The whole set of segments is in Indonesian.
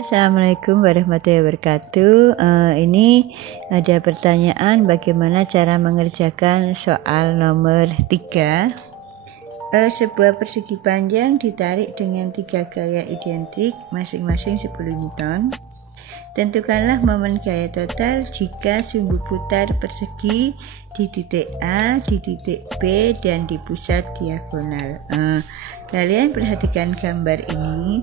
Assalamualaikum warahmatullahi wabarakatuh. Ini ada pertanyaan bagaimana cara mengerjakan soal nomor 3. Sebuah persegi panjang ditarik dengan 3 gaya identik masing-masing 10 Newton. Tentukanlah momen gaya total jika sumbu putar persegi di titik A, di titik B, dan di pusat diagonal. Kalian perhatikan gambar ini.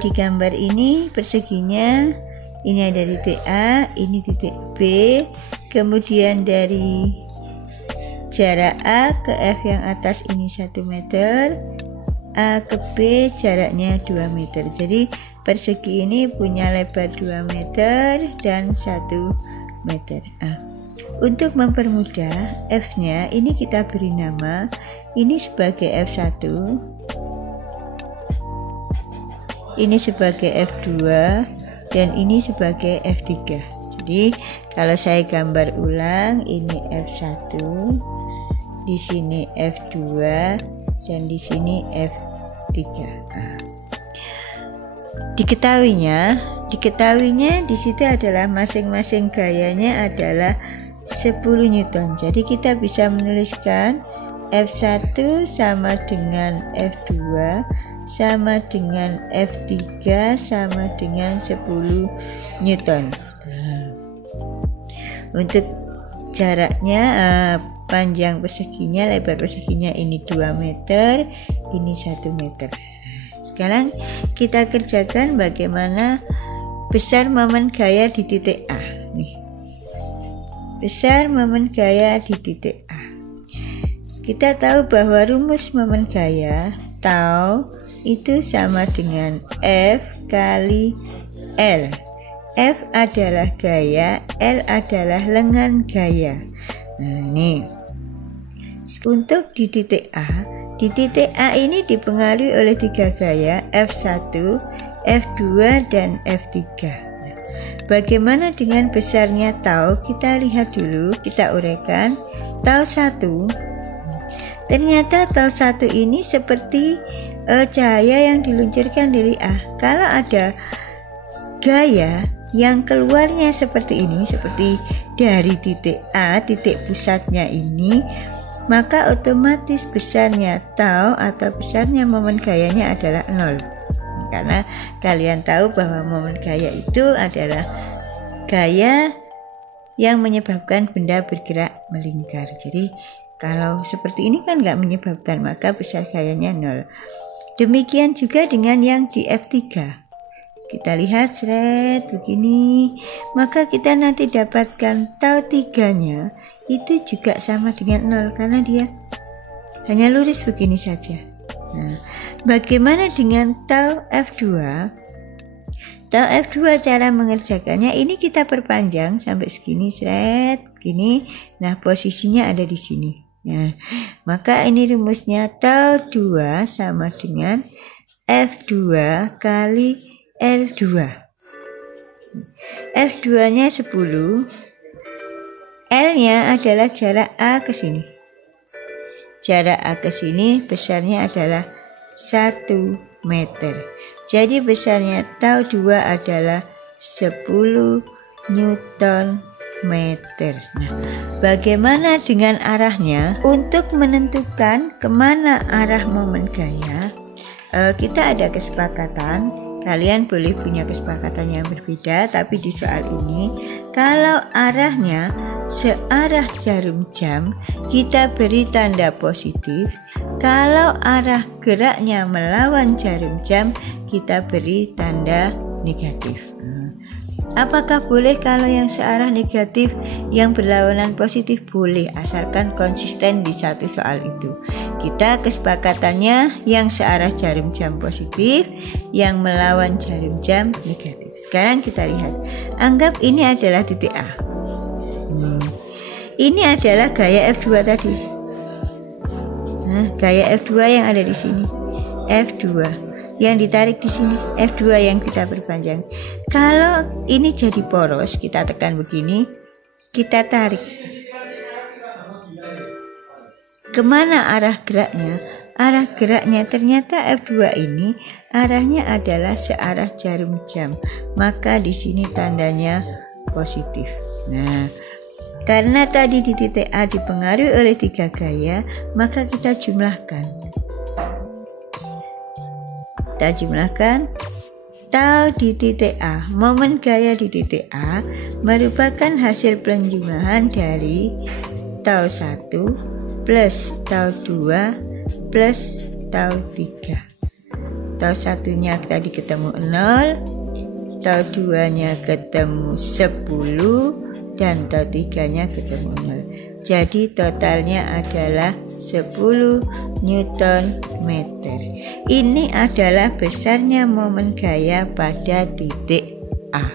Di gambar ini perseginya ini ada titik A, ini titik B, kemudian dari jarak A ke F yang atas ini 1 meter, A ke B jaraknya 2 meter. Jadi persegi ini punya lebar 2 meter dan 1 meter. Untuk mempermudah, F-nya ini kita beri nama, ini sebagai F1, ini sebagai F2, dan ini sebagai F3. Jadi kalau saya gambar ulang, ini F1, di sini F2, dan di sini F3. Diketahuinya di situ adalah masing-masing gayanya adalah 10 Newton. Jadi kita bisa menuliskan F1 sama dengan F2 sama dengan F3 sama dengan 10 Newton. Untuk jaraknya, panjang perseginya, lebar perseginya ini 2 meter, ini 1 meter. Sekarang kita kerjakan bagaimana besar momen gaya di titik A. Nih, besar momen gaya di titik A. Kita tahu bahwa rumus momen gaya tau itu sama dengan F kali L. F adalah gaya, L adalah lengan gaya. Ini untuk di titik A ini dipengaruhi oleh 3 gaya, F1, F2, dan F3. Bagaimana dengan besarnya tau? Kita lihat dulu, kita uraikan. Tau 1, ternyata tau 1 ini seperti cahaya yang diluncurkan dari A. Kalau ada gaya yang keluarnya seperti ini, seperti dari titik A, titik pusatnya ini, maka otomatis besarnya tau atau besarnya momen gayanya adalah 0. Karena kalian tahu bahwa momen gaya itu adalah gaya yang menyebabkan benda bergerak melingkar. Jadi kalau seperti ini kan nggak menyebabkan, maka besar gayanya 0. Demikian juga dengan yang di F3. Kita lihat begini, maka kita nanti dapatkan tau 3-nya itu juga sama dengan 0 karena dia hanya lurus begini saja. Nah, bagaimana dengan tau F2? Tau F2 cara mengerjakannya ini kita perpanjang sampai segini, begini. Nah, posisinya ada di sini. Nah, maka ini rumusnya tau 2 sama dengan F2 kali L2. F2-nya 10, L-nya adalah jarak A ke sini. Jarak A ke sini besarnya adalah 1 meter. Jadi besarnya tau 2 adalah 10 Newton meter. Nah, bagaimana dengan arahnya? Untuk menentukan kemana arah momen gaya, kita ada kesepakatan. Kalian boleh punya kesepakatan yang berbeda, tapi di soal ini kalau arahnya searah jarum jam, kita beri tanda positif. Kalau arah geraknya melawan jarum jam, kita beri tanda negatif. Apakah boleh kalau yang searah negatif, yang berlawanan positif? Boleh, asalkan konsisten di satu soal itu. Kita kesepakatannya yang searah jarum jam positif, yang melawan jarum jam negatif. Sekarang kita lihat, anggap ini adalah titik A. Ini adalah gaya F2 tadi. Nah, gaya F2 yang ada di sini, F2 yang ditarik di sini, F2 yang kita perpanjang. Kalau ini jadi poros, kita tekan begini, kita tarik. Kemana arah geraknya? arah geraknya, ternyata F2 ini arahnya adalah searah jarum jam, maka di sini tandanya positif. Nah, karena tadi di titik A dipengaruhi oleh 3 gaya, maka kita jumlahkan. Tau di titik A, momen gaya di titik A merupakan hasil penjumlahan dari tau 1 plus tau 2 plus tau 3. Tau 1-nya tadi ketemu 0, tau 2-nya ketemu 10, dan tau 3-nya ketemu 0. Jadi totalnya adalah 10 Newton meter. Ini adalah besarnya momen gaya pada titik A.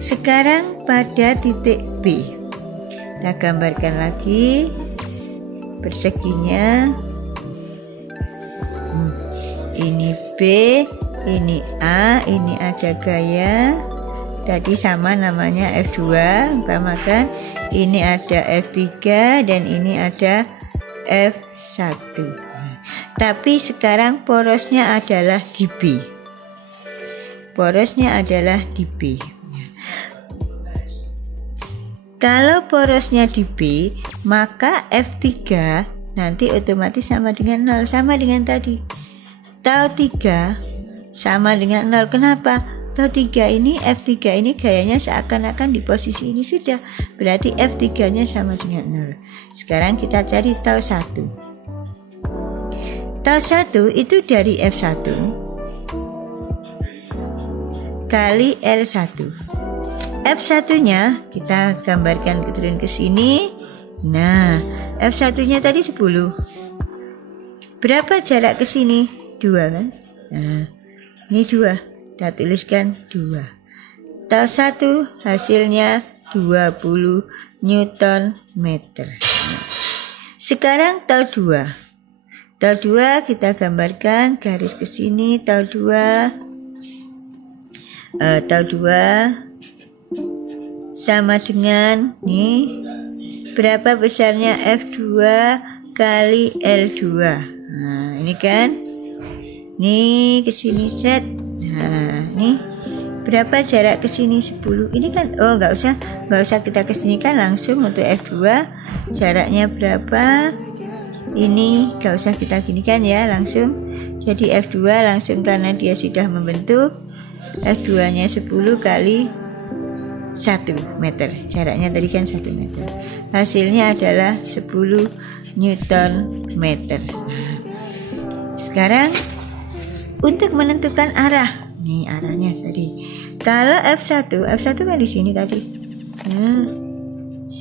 Sekarang pada titik B, kita gambarkan lagi perseginya. Ini B, ini A, ini ada gaya. Tadi sama namanya F2, umpamakan ini ada F3 dan ini ada F1. Tapi sekarang porosnya adalah di B. Porosnya adalah di B. Kalau porosnya di B, maka F3 nanti otomatis sama dengan 0, sama dengan tadi. Tau 3 sama dengan 0. Kenapa? Tau 3 ini, F3 ini gayanya seakan-akan di posisi ini sudah. Berarti F3-nya sama dengan 0. Sekarang kita cari tau 1. Tau 1 itu dari F1 kali L1. F1-nya kita gambarkan turun ke sini. Nah, F1-nya tadi 10. Berapa jarak ke sini? 2 kan? Nah, ini 2. Kita tuliskan 2. Tau 1 hasilnya 20 Newton meter. Sekarang tau 2. Tau 2 kita gambarkan garis ke sini. Tau 2 sama dengan nih, berapa besarnya F2 kali L2. Nah, ini kan, nih ke sini set. Nah, nih berapa jarak ke sini? 10. Ini kan, oh nggak usah kita ke sini kan, langsung untuk F2 jaraknya berapa? Ini gak usah kita gini kan ya, langsung. Jadi F2 langsung karena dia sudah membentuk, F2 nya 10 kali 1 meter. Jaraknya tadi kan 1 meter. Hasilnya adalah 10 Newton meter. Sekarang untuk menentukan arah. Nih arahnya tadi. Kalau F1 kan di sini tadi.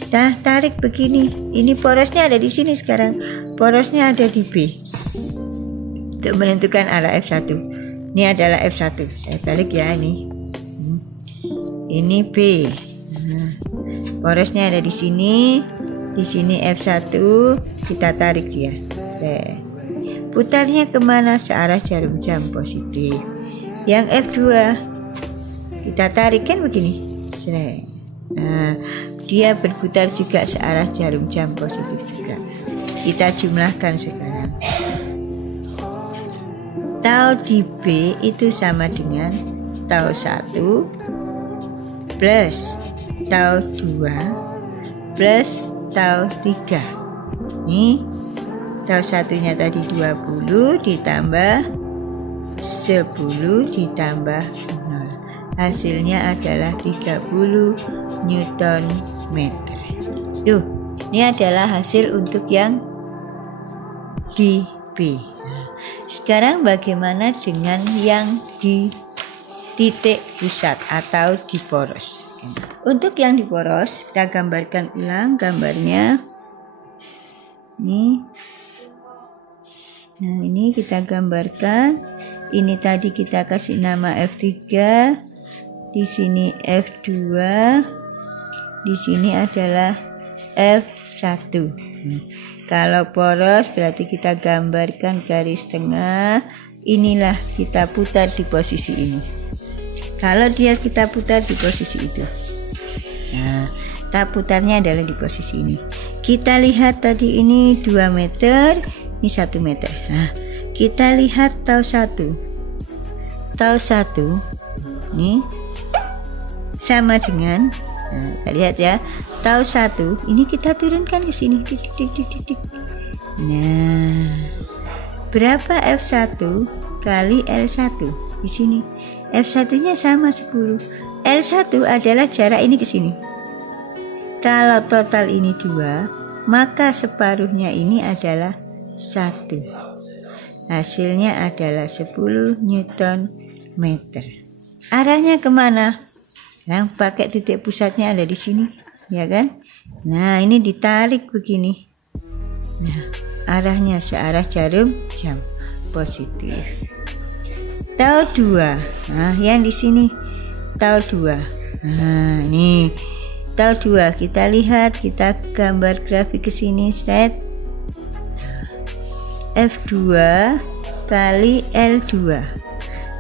Nah, tarik begini. Ini porosnya ada di sini sekarang. Porosnya ada di B. Untuk menentukan arah F1. Ini adalah F1. Saya balik ya ini. Ini B. Nah, porosnya ada di sini. Di sini F1. Kita tarik dia. Putarnya kemana? Searah jarum jam positif. Yang F2 kita tarik kan begini. Nah, dia berputar juga searah jarum jam positif juga. Kita jumlahkan sekarang. Tau di B itu sama dengan tau 1 plus tau 2 plus tau 3. Nih, tau 1-nya tadi 20 ditambah 10 ditambah 0. Hasilnya adalah 30 Newton meter. Tuh, ini adalah hasil untuk yang di B. Sekarang bagaimana dengan yang di titik pusat atau di poros? Untuk yang di poros, kita gambarkan ulang gambarnya. Nih. Nah, ini kita gambarkan. Ini tadi kita kasih nama F3. Di sini F2. Di sini adalah F1. Kalau poros berarti kita gambarkan garis tengah. Inilah kita putar di posisi ini. Kalau dia kita putar di posisi itu. Nah, kita putarnya adalah di posisi ini. Kita lihat tadi ini 2 meter. ini 1 meter. Nah, kita lihat tau 1 ini sama dengan, nah, kita lihat ya, tau 1 ini kita turunkan ke sini, titik. Nah, berapa F1 kali L1 di sini? F1 nya sama 10. L1 adalah jarak ini ke sini. Kalau total ini 2, maka separuhnya ini adalah 1. Hasilnya adalah 10 Newton meter. Arahnya kemana? Yang pakai titik pusatnya ada di sini, ya kan? Nah, ini ditarik begini. Nah, arahnya searah jarum jam, positif. Tau 2. Nah, yang di sini tau 2. Nah, ini tau 2. Kita lihat, kita gambar grafik ke sini, set. F2 kali L2.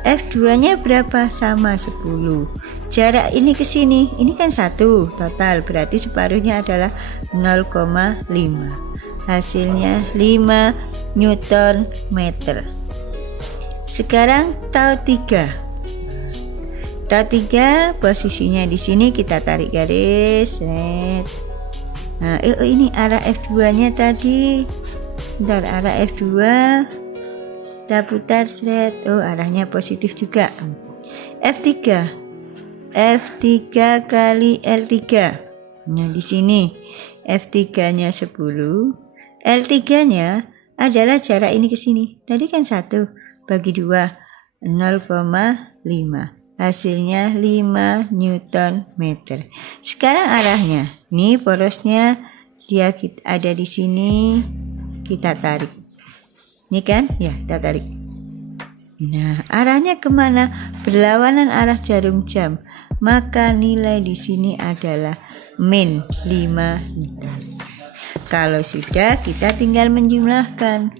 F2 nya berapa? Sama 10. Jarak ini ke sini, ini kan 1 total, berarti separuhnya adalah 0,5. Hasilnya 5 Newton meter. Sekarang tau 3. Tau 3 posisinya di sini, kita tarik garis, set. Nah, ini arah F2 nya tadi. Bentar, arah F2 kita putar, set. Oh, arahnya positif juga. F3 kali L3. Nah, di sini F3 nya 10, L3 nya adalah jarak ini ke sini. Tadi kan 1 bagi 2, 0,5. Hasilnya 5 Newton meter. Sekarang arahnya, ini porosnya dia ada di sini, kita tarik. Ini kan? Ya, kita tarik. Nah, arahnya kemana? Berlawanan arah jarum jam. Maka nilai di sini adalah min 5 Newton. Kalau sudah, kita tinggal menjumlahkan.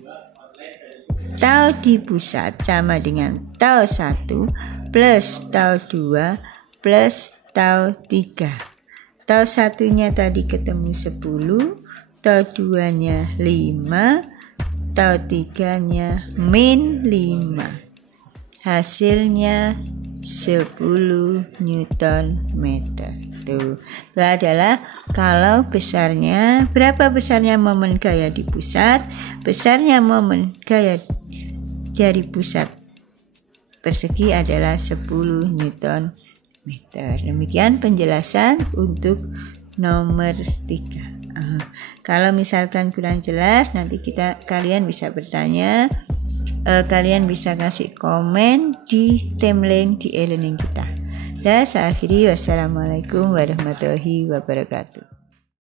Tau di pusat sama dengan tau 1 plus tau 2 plus tau 3. Tau 1 nya tadi ketemu 10, tau 2 nya 5, tau 3 nya min 5. Hasilnya 10 Newton meter. Itu adalah kalau besarnya, berapa besarnya momen gaya di pusat, besarnya momen gaya dari pusat persegi adalah 10 Newton meter. Demikian penjelasan untuk nomor 3. Kalau misalkan kurang jelas, nanti kalian bisa bertanya, kalian bisa kasih komen di timeline di e-learning kita. Dan saya akhiri, wassalamualaikum warahmatullahi wabarakatuh.